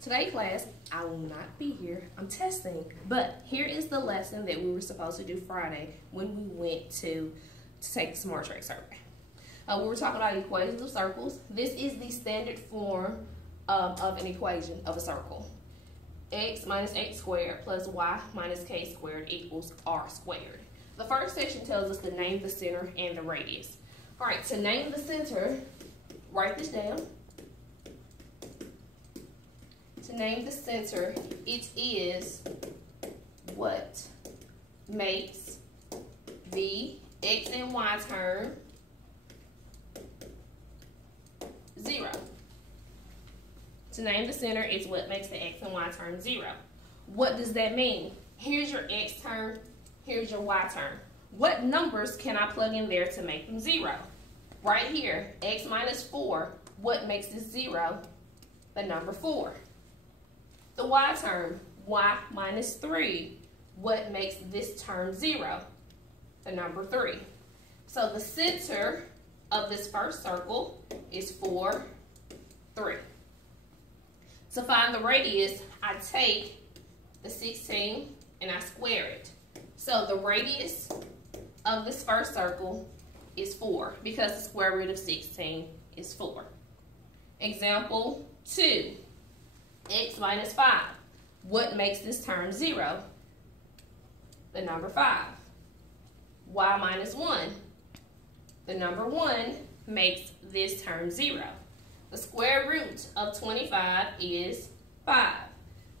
Today class, I will not be here. I'm testing. But here is the lesson that we were supposed to do Friday when we went to take the Smart Track survey. We were talking about equations of circles. This is the standard form of an equation of a circle. X minus x squared plus y minus k squared equals r squared. The first section tells us to name the center and the radius. All right, to name the center, write this down. To name the center, it is what makes the x and y term 0. To name the center, it's what makes the x and y term 0. What does that mean? Here's your x term, here's your y term. What numbers can I plug in there to make them 0? Right here, x minus 4, what makes this 0? The number 4. The y term, y minus 3, what makes this term 0? The number 3. So the center of this first circle is 4, 3. To find the radius, I take the 16 and I square it. So the radius of this first circle is 4 because the square root of 16 is 4. Example 2, x minus 5. What makes this term 0? The number 5. Y minus 1. The number 1 makes this term 0. The square root of 25 is 5.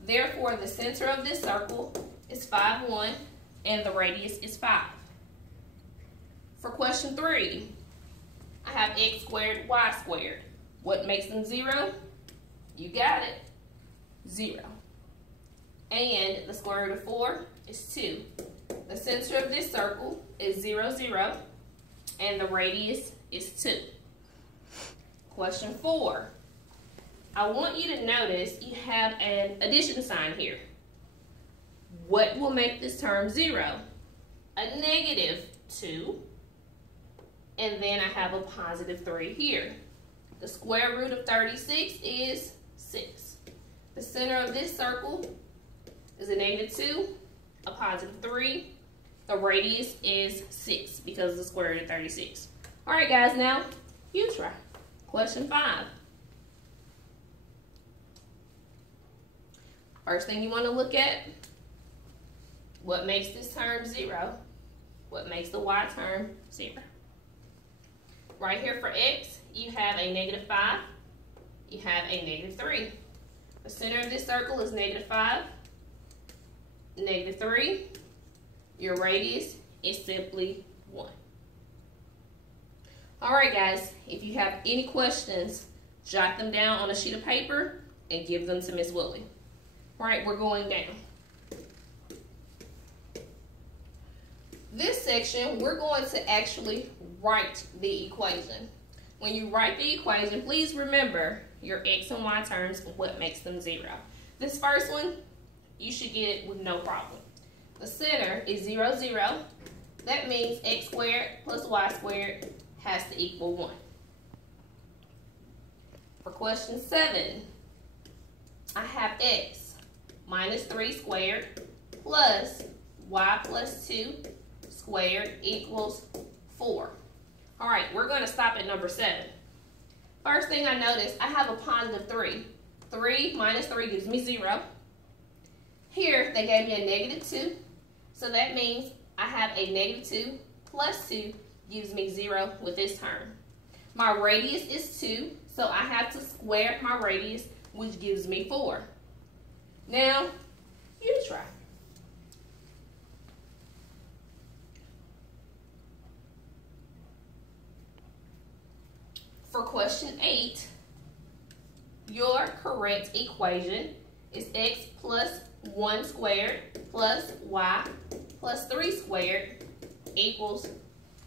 Therefore, the center of this circle is 5, 1, and the radius is 5. For question 3, I have x squared, y squared. What makes them 0? You got it, 0. And the square root of 4 is 2. The center of this circle is 0, 0, and the radius is 2. Question 4. I want you to notice you have an addition sign here. What will make this term 0? A negative 2. And then I have a positive 3 here. The square root of 36 is 6. The center of this circle is a negative 2, a positive 3. The radius is 6 because of the square root of 36. All right, guys, now you try. Question 5. First thing you want to look at, what makes this term 0? What makes the y term 0? Right here for x, you have a negative 5. You have a negative 3. The center of this circle is negative 5, negative 3. Your radius is simply 1. All right, guys, if you have any questions, jot them down on a sheet of paper and give them to Miss Willie. All right, we're going down. This section, we're going to actually write the equation. When you write the equation, please remember your x and y terms and what makes them 0. This first one, you should get it with no problem. The center is 0, 0. That means x squared plus y squared has to equal 1. For question 7, I have x minus 3 squared plus y plus 2 squared equals 4. All right, we're going to stop at number 7. First thing I notice, I have a positive 3. 3 minus 3 gives me 0. Here, they gave me a negative 2. So that means I have a negative 2 plus 2 gives me 0 with this term. My radius is 2, so I have to square my radius, which gives me 4. Now, you try. For question 8, your correct equation is x plus 1 squared plus y plus 3 squared equals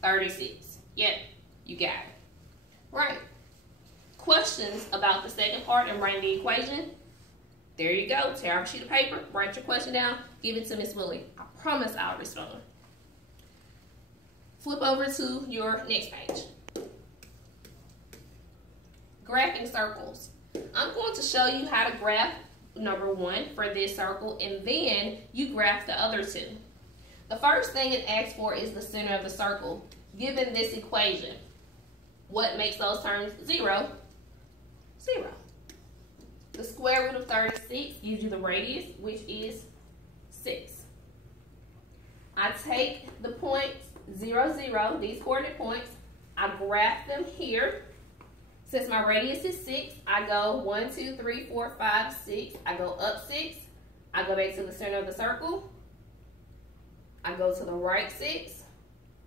36. Yep, you got it. Right. Questions about the second part and writing the equation? There you go. Tear out a sheet of paper, write your question down, give it to Miss Willie. I promise I'll respond. Flip over to your next page. Graphing circles. I'm going to show you how to graph number 1 for this circle, and then you graph the other two. The first thing it asks for is the center of the circle. Given this equation, what makes those terms 0? 0. The square root of 36 gives you the radius, which is 6. I take the points 0, 0, these coordinate points, I graph them here. Since my radius is 6, I go 1, 2, 3, 4, 5, 6. I go up 6. I go back to the center of the circle. I go to the right 6.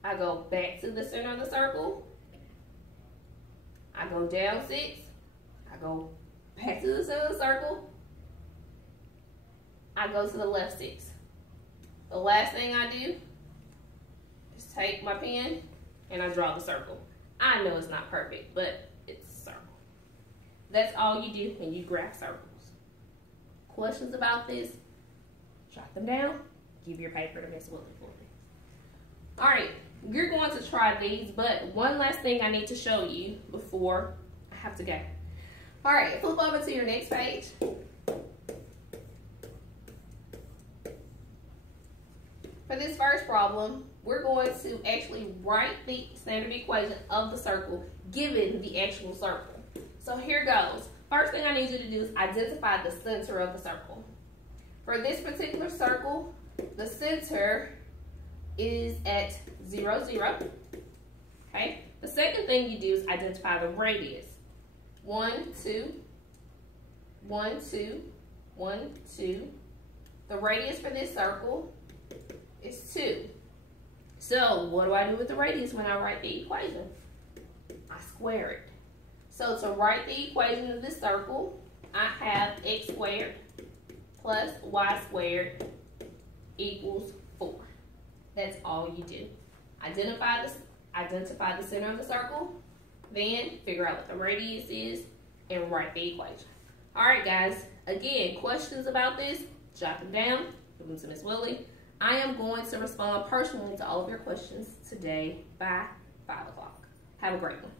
I go back to the center of the circle. I go down 6. I go back to the center of the circle. I go to the left 6. The last thing I do is take my pen and I draw the circle. I know it's not perfect, but it's a circle. That's all you do when you graph circles. Questions about this? Jot them down. Give your paper to Miss Willie for me. All right, you're going to try these, but one last thing I need to show you before I have to go. All right, flip over to your next page. For this first problem, we're going to actually write the standard equation of the circle given the actual circle. So here goes. First thing I need you to do is identify the center of the circle. For this particular circle, the center is at 0, 0. Okay? The second thing you do is identify the radius. 1, 2, 1, 2, 1, 2. The radius for this circle is 2. So what do I do with the radius when I write the equation? I square it. So to write the equation of this circle, I have x squared plus y squared equals 4. That's all you do. Identify the center of the circle, then figure out what the radius is, and write the equation. All right, guys. Again, questions about this, jot them down. Give them to Miss Willie. I am going to respond personally to all of your questions today by 5 o'clock. Have a great one.